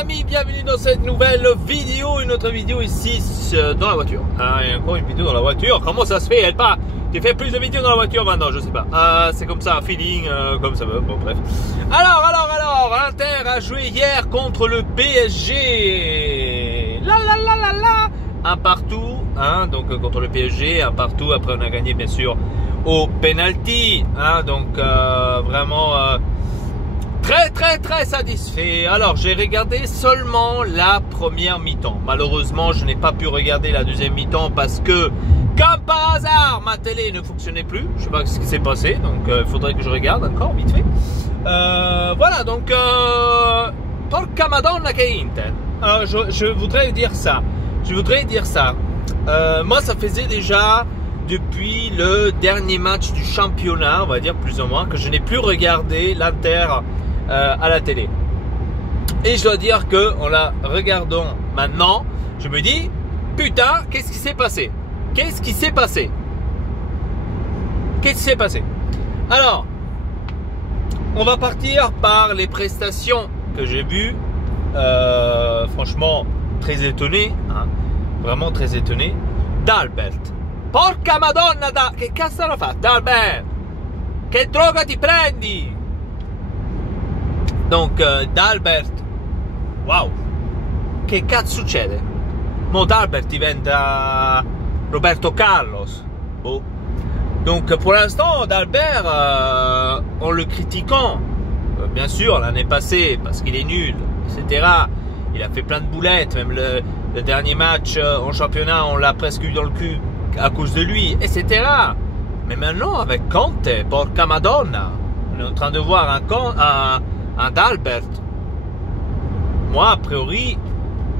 amis, bienvenue dans cette nouvelle vidéo, une autre vidéo ici dans la voiture. Et encore une vidéo dans la voiture, comment ça se fait? Elle part. Tu fais plus de vidéos dans la voiture maintenant, je sais pas. C'est comme ça, un feeling, comme ça veut, bon bref. Alors, Inter a joué hier contre le PSG. Un partout, hein, donc contre le PSG, un partout. Après on a gagné bien sûr au penalty, hein, donc vraiment très satisfait. Alors j'ai regardé seulement la première mi-temps. Malheureusement je n'ai pas pu regarder la deuxième mi-temps parce que comme par hasard ma télé ne fonctionnait plus. Je sais pas ce qui s'est passé, donc il faudrait que je regarde encore vite fait. Voilà, donc porca madonna che Inter. Alors je voudrais dire ça. Moi ça faisait déjà depuis le dernier match du championnat, on va dire plus ou moins, que je n'ai plus regardé l'Inter à la télé. Et je dois dire que en la regardant maintenant, je me dis putain, qu'est-ce qui s'est passé? Alors, on va partir par les prestations que j'ai vues. Franchement, très étonné, hein, vraiment très étonné. D'Albert. Porca madonna, che cazzo l'ha fatta Albert? Che droga ti prendi? Donc D'Albert, wow, che cazzo succede? Mo D'Albert diventa Roberto Carlos. Oh. Donc pour l'instant D'Albert, en le critiquant, bien sûr l'année passée parce qu'il est nul, etc. Il a fait plein de boulettes, même le dernier match en championnat on l'a presque eu dans le cul à cause de lui, etc. Mais maintenant avec Conte, porca madonna, on est en train de voir un D'Albert. Moi a priori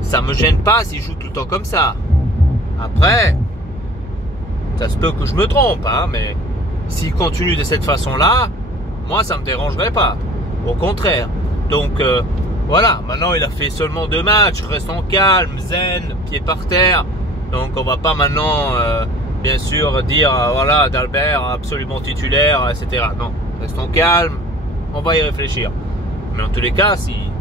ça me gêne pas s'il joue tout le temps comme ça. Après ça se peut que je me trompe, hein, mais s'il continue de cette façon là, moi ça me dérangerait pas, au contraire. Donc voilà, maintenant il a fait seulement 2 matchs, restons calme, zen, pied par terre. Donc on va pas maintenant bien sûr dire voilà D'Albert absolument titulaire, etc. Non, restons calmes, on va y réfléchir. Mais en tous les cas, s'il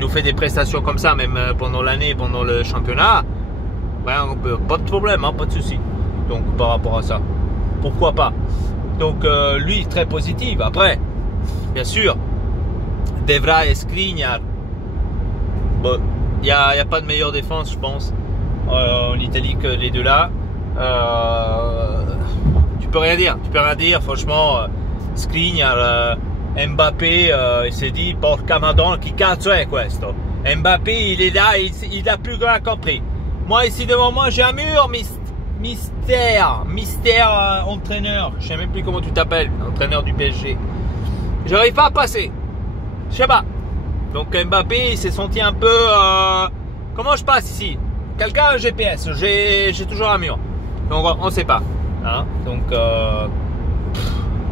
nous fait des prestations comme ça, même pendant l'année, pendant le championnat, ouais, pas de problème, hein, pas de souci. Donc par rapport à ça, pourquoi pas. Donc lui très positif. Après, bien sûr, Devra et Skriniar, bon, il n'y a pas de meilleure défense, je pense, en Italie que les deux là. Tu peux rien dire, franchement. Skriniar, Mbappé, il s'est dit porca madonna, chi cazzo è questo? Mbappé, il est là, il a plus rien compris. Moi ici devant moi j'ai un mur, mystère entraîneur, je sais même plus comment tu t'appelles, entraîneur du PSG. J'arrive pas à passer, je sais pas. Donc Mbappé il s'est senti un peu comment je passe ici? Quelqu'un a un GPS, j'ai toujours un mur. Donc on sait pas, hein? Donc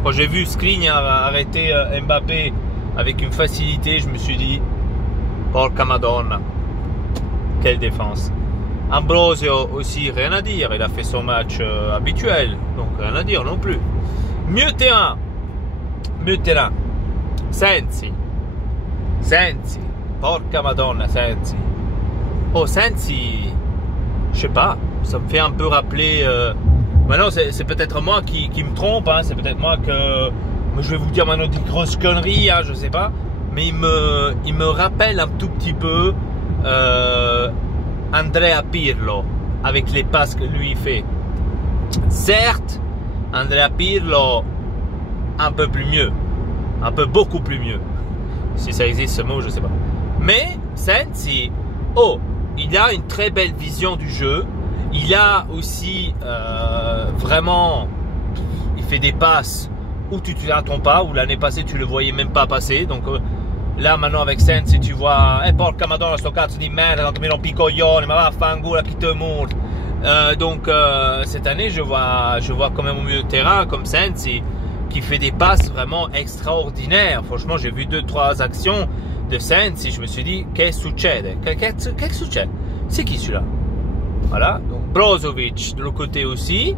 quand j'ai vu Skriniar arrêter Mbappé avec une facilité, je me suis dit porca madonna, quelle défense. Ambrosio aussi, rien à dire, il a fait son match habituel, donc rien à dire non plus. Mieux terrain, Sensi, porca madonna, Sensi. Oh Sensi, je sais pas, ça me fait un peu rappeler. Maintenant c'est peut-être moi qui me trompe, hein, c'est peut-être moi que je vais vous dire maintenant des grosses conneries, hein, je sais pas, mais il me rappelle un tout petit peu Andrea Pirlo avec les passes que lui fait. Certes, Andrea Pirlo un peu plus mieux, beaucoup plus mieux, si ça existe ce mot, je sais pas. Mais Sensi, il a une très belle vision du jeu. Il a aussi vraiment, il fait des passes où tu ne l'attends pas, où l'année passée tu le voyais même pas passer. Donc là maintenant avec Sensi tu vois, porca madonna sto cazzo di merda, non che mi rompi i coglioni, ma vaffanculo chi te monte. Donc cette année je vois quand même au milieu de terrain comme Sensi qui fait des passes vraiment extraordinaires. Franchement j'ai vu 2-3 actions de Sensi, je me suis dit qu'est-ce que succede? Qu'est-ce que succede? C'est qui celui-là? Voilà, donc Brozovic de l'autre côté aussi,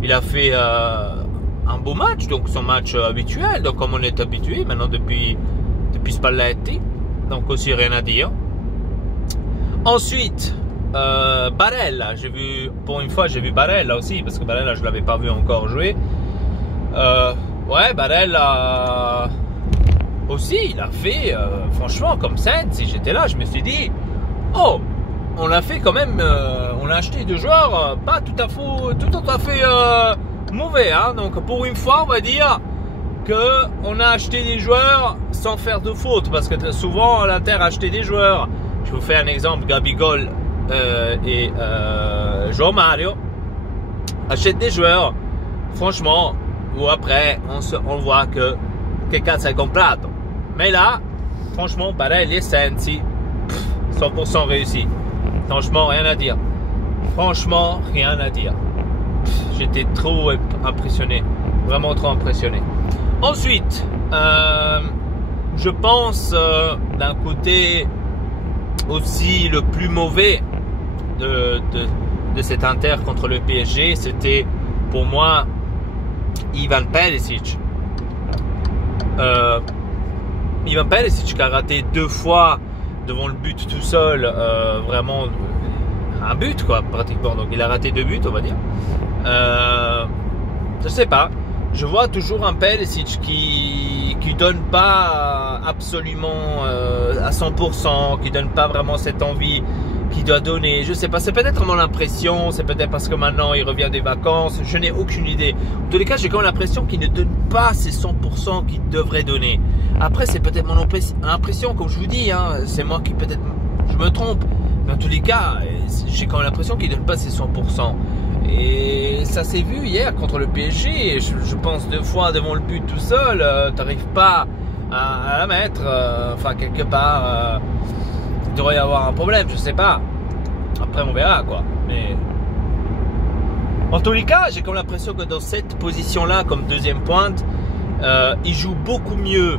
il a fait un beau match, donc son match habituel, donc comme on est habitué maintenant depuis Spalletti. donc aussi rien à dire. Ensuite, Barella, j'ai vu, pour une fois j'ai vu Barella aussi, parce que Barella je ne l'avais pas vu encore jouer. Ouais, Barella aussi, il a fait, franchement, comme Sainz, si j'étais là, je me suis dit, oh, on a fait quand même, on a acheté deux joueurs pas tout à fait mauvais, hein. Donc pour une fois, on va dire que on a acheté des joueurs sans faire de faute, parce que souvent l'Inter a acheté des joueurs. Je vous fais un exemple, Gabigol et João Mario achètent des joueurs, franchement, où après on voit que cazzo è comprato. Mais là, franchement, Barella et Sensi, 100% réussi. Franchement, rien à dire. Franchement, rien à dire. J'étais trop impressionné. Vraiment trop impressionné. Ensuite, je pense d'un côté aussi le plus mauvais de cet Inter contre le PSG, c'était pour moi Ivan Perisic. Ivan Perisic qui a raté 2 fois devant le but tout seul, vraiment un but quoi pratiquement, donc il a raté 2 buts on va dire. Je sais pas, je vois toujours un Perisic qui donne pas absolument à 100%, qui donne pas vraiment cette envie qu'il doit donner. Je sais pas, c'est peut-être mon impression, c'est peut-être parce que maintenant il revient des vacances, je n'ai aucune idée. En tous les cas, j'ai quand même l'impression qu'il ne donne pas ces 100% qu'il devrait donner. Après, c'est peut-être mon impression, comme je vous dis, hein, c'est moi qui peut-être je me trompe. Mais en tous les cas, j'ai quand même l'impression qu'il ne donne pas ses 100%. Et ça s'est vu hier contre le PSG. Je pense 2 fois devant le but tout seul, tu n'arrives pas à la mettre. Enfin, quelque part, il devrait y avoir un problème, je sais pas. Après, on verra quoi. Mais en tous les cas, j'ai comme l'impression que dans cette position-là, comme deuxième pointe, il joue beaucoup mieux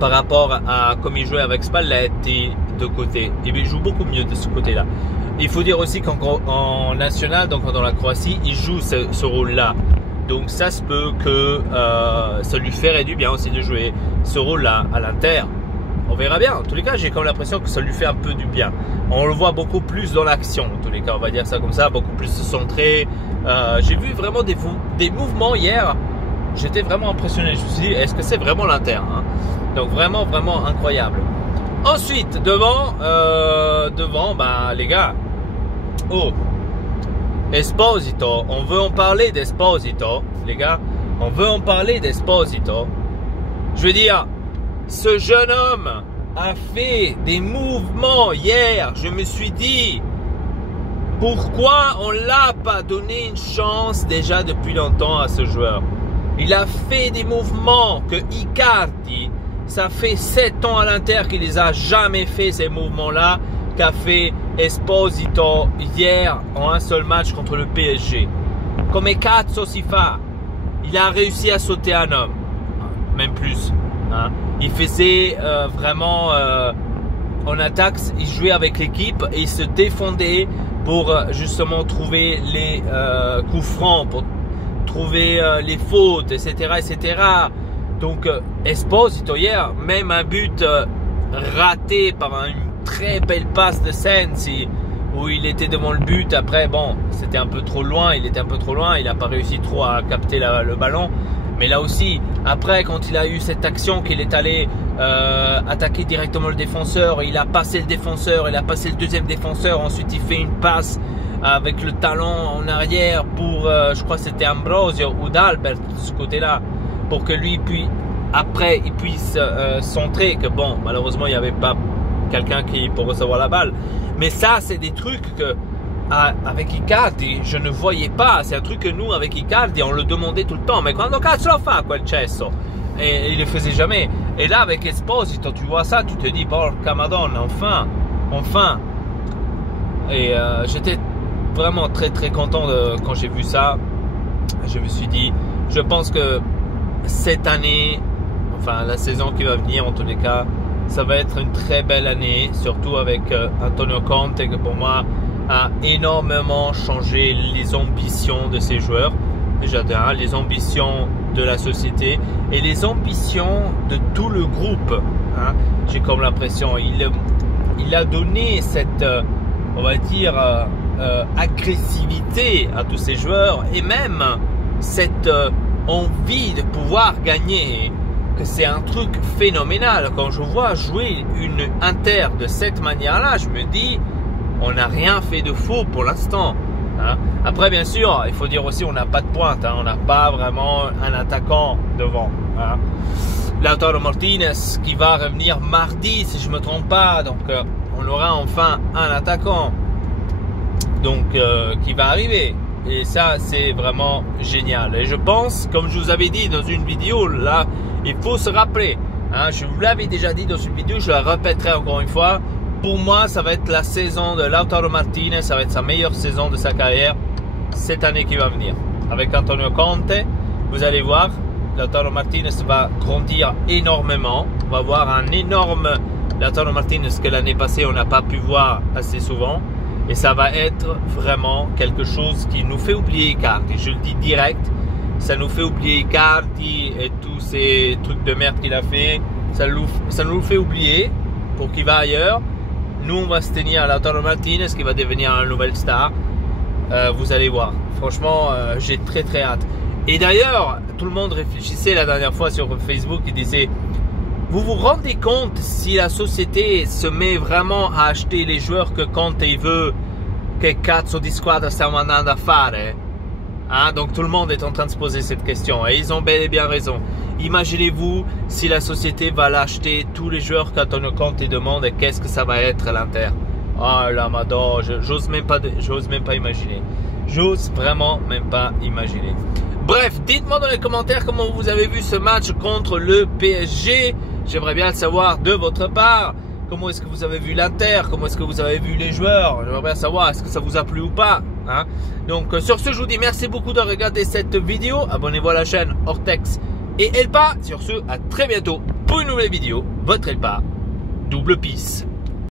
par rapport à comme il jouait avec Spalletti de côté. Il joue beaucoup mieux de ce côté-là. Il faut dire aussi qu'en national, donc dans la Croatie, il joue ce rôle-là. Donc ça se peut que ça lui ferait du bien aussi de jouer ce rôle-là à l'Inter. On verra bien. En tous les cas, j'ai comme l'impression que ça lui fait un peu du bien. On le voit beaucoup plus dans l'action. En tous les cas, on va dire ça comme ça, beaucoup plus centré. J'ai vu vraiment des mouvements hier. J'étais vraiment impressionné. Je me suis dit, est-ce que c'est vraiment l'Inter, hein? Donc vraiment, vraiment incroyable. Ensuite, devant, bah les gars, oh, Esposito, on veut en parler d'Esposito, les gars, on veut en parler d'Esposito. Je veux dire, ce jeune homme a fait des mouvements hier. Je me suis dit, pourquoi on l'a pas donné une chance déjà depuis longtemps à ce joueur? Il a fait des mouvements que Icardi, ça fait 7 ans à l'Inter qu'il les a jamais fait, ces mouvements-là, qu'a fait Esposito hier en un seul match contre le PSG. Come cazzo si fa? Il a réussi à sauter un homme, même plus. Hein. Il faisait vraiment en attaque, il jouait avec l'équipe et il se défendait pour justement trouver les coups francs, pour trouver les fautes, etc., etc. Donc Esposito hier, même un but raté par une très belle passe de Sensi où il était devant le but. Après bon, c'était un peu trop loin, il était un peu trop loin, il n'a pas réussi trop à capter le ballon. Mais là aussi, après quand il a eu cette action qu'il est allé attaquer directement le défenseur, il a passé le défenseur, il a passé le deuxième défenseur, ensuite il fait une passe avec le talon en arrière pour, je crois que c'était Ambrosio ou d'Albert de ce côté-là, pour que lui puis après il puisse centrer, que bon malheureusement il n'y avait pas quelqu'un qui pour recevoir la balle. Mais ça c'est des trucs que avec Icardi je ne voyais pas. C'est un truc que nous avec Icardi on le demandait tout le temps, mais quando cazzo lo fa quel cesso, et il le faisait jamais. Et là avec Esposito tu vois ça, tu te dis porca madonna, enfin. Et j'étais vraiment très très content quand j'ai vu ça. Je me suis dit, je pense que cette année, enfin la saison qui va venir en tous les cas, ça va être une très belle année, surtout avec Antonio Conte, que pour moi a énormément changé les ambitions de ses joueurs, déjà les ambitions de la société et les ambitions de tout le groupe Hein. J'ai comme l'impression, il a donné cette, on va dire, agressivité à tous ces joueurs et même cette envie de pouvoir gagner, que c'est un truc phénoménal. Quand je vois jouer une Inter de cette manière-là, je me dis, on n'a rien fait de faux pour l'instant. Hein. Après, bien sûr, il faut dire aussi, on n'a pas de pointe, hein. On n'a pas vraiment un attaquant devant. Hein. Lautaro Martinez qui va revenir mardi, si je ne me trompe pas. Donc, on aura enfin un attaquant donc, qui va arriver. Et ça, c'est vraiment génial. Et je pense, comme je vous avais dit dans une vidéo, là, il faut se rappeler. Hein, je vous l'avais déjà dit dans une vidéo, je la répéterai encore une fois. Pour moi, ça va être la saison de Lautaro Martinez, ça va être sa meilleure saison de sa carrière cette année qui va venir. Avec Antonio Conte, vous allez voir, Lautaro Martinez va grandir énormément. On va voir un énorme Lautaro Martinez que l'année passée, on n'a pas pu voir assez souvent. Et ça va être vraiment quelque chose qui nous fait oublier Icardi. Je le dis direct, ça nous fait oublier Icardi et tous ces trucs de merde qu'il a fait. Ça nous fait oublier pour qu'il va ailleurs. Nous, on va se tenir à Lautaro Martinez qui va devenir une nouvelle star. Vous allez voir. Franchement, j'ai très très hâte. Et d'ailleurs, tout le monde réfléchissait la dernière fois sur Facebook. Il disait, vous vous rendez compte si la société se met vraiment à acheter les joueurs que Conte veut? Che cazzo di squadra stiamo andando a fare? Hein? Donc tout le monde est en train de se poser cette question. Et ils ont bel et bien raison. Imaginez-vous si la société va l'acheter tous les joueurs qu'Antonio Conte demande, et qu'est-ce que ça va être l'Inter? Oh la madone, j'ose même pas imaginer. J'ose vraiment même pas imaginer. Bref, dites-moi dans les commentaires comment vous avez vu ce match contre le PSG. J'aimerais bien le savoir de votre part. Comment est-ce que vous avez vu l'Inter? Comment est-ce que vous avez vu les joueurs? J'aimerais bien savoir, est-ce que ça vous a plu ou pas, hein? Donc sur ce, je vous dis merci beaucoup de regarder cette vidéo. Abonnez-vous à la chaîne Ortex et Elpa. Sur ce, à très bientôt pour une nouvelle vidéo. Votre Elpa, double peace.